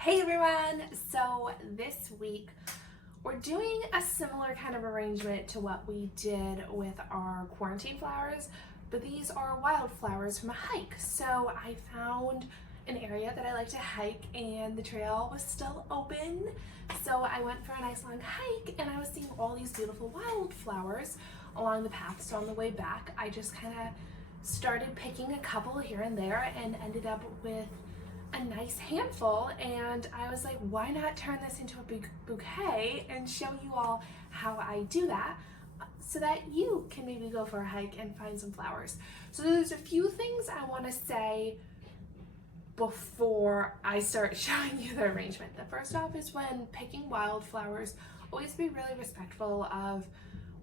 Hey everyone! So this week we're doing a similar kind of arrangement to what we did with our quarantine flowers, but these are wildflowers from a hike. So I found an area that I like to hike and the trail was still open. So I went for a nice long hike and I was seeing all these beautiful wildflowers along the path. So on the way back, I just kind of started picking a couple here and there and ended up with a nice handful, and I was like, why not turn this into a big bouquet and show you all how I do that so that you can maybe go for a hike and find some flowers. So there's a few things I want to say before I start showing you the arrangement. The first off is when picking wildflowers, always be really respectful of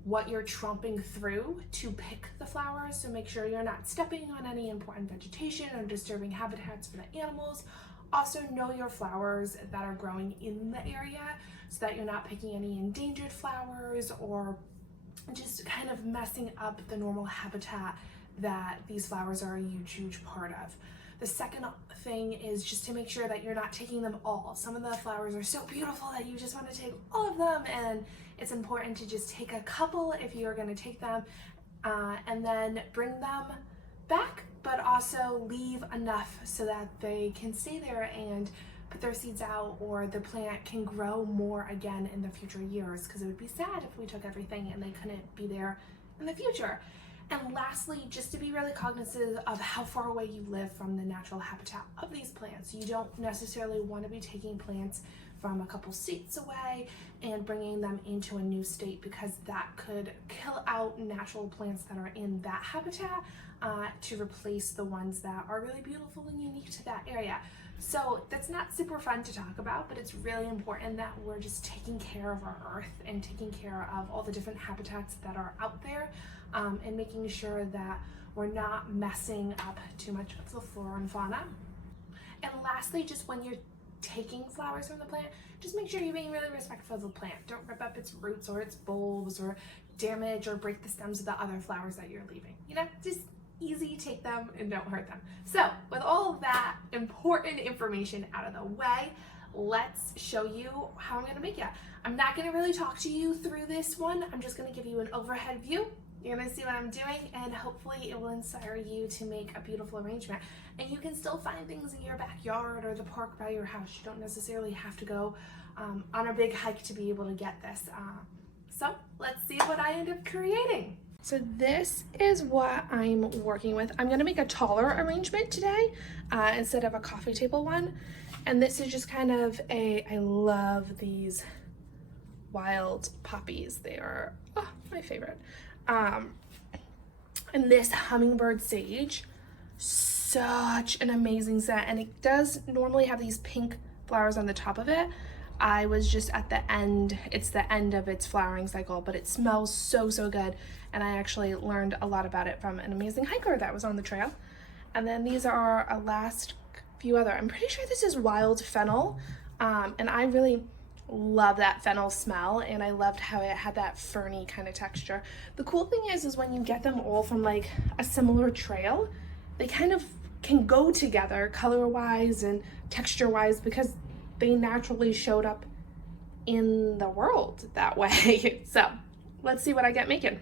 what you're tromping through to pick the flowers, so make sure you're not stepping on any important vegetation or disturbing habitats for the animals. Also know your flowers that are growing in the area so that you're not picking any endangered flowers or just kind of messing up the normal habitat that these flowers are a huge part of. The second thing is just to make sure that you're not taking them all. Some of the flowers are so beautiful that you just want to take all of them, and it's important to just take a couple if you're going to take them and then bring them back, but also leave enough so that they can stay there and put their seeds out, or the plant can grow more again in the future years, because it would be sad if we took everything and they couldn't be there in the future. And lastly, just to be really cognizant of how far away you live from the natural habitat of these plants. You don't necessarily want to be taking plants from a couple states away and bringing them into a new state, because that could kill out natural plants that are in that habitat to replace the ones that are really beautiful and unique to that area. So that's not super fun to talk about, but it's really important that we're just taking care of our earth and taking care of all the different habitats that are out there, and making sure that we're not messing up too much of the flora and fauna. And lastly, just when you're taking flowers from the plant, just make sure you're being really respectful of the plant. Don't rip up its roots or its bulbs or damage or break the stems of the other flowers that you're leaving. You know, just easy, take them and don't hurt them. So with all of that important information out of the way, let's show you how I'm going to make it. I'm not going to really talk to you through this one. I'm just going to give you an overhead view. You're going to see what I'm doing, and hopefully it will inspire you to make a beautiful arrangement. And you can still find things in your backyard or the park by your house. You don't necessarily have to go on a big hike to be able to get this. So let's see what I end up creating. So this is what I'm working with. I'm going to make a taller arrangement today instead of a coffee table one. And this is just kind of I love these wild poppies. They are my favorite. And this hummingbird sage, such an amazing scent, and it does normally have these pink flowers on the top of it. I was just at the end, it's the end of its flowering cycle, but it smells so good, and I actually learned a lot about it from an amazing hiker that was on the trail. And then these are a last few other, I'm pretty sure this is wild fennel, and I really love that fennel smell, and I loved how it had that ferny kind of texture. The cool thing is when you get them all from like a similar trail, they kind of can go together color wise and texture wise because they naturally showed up in the world that way. So let's see what I get making.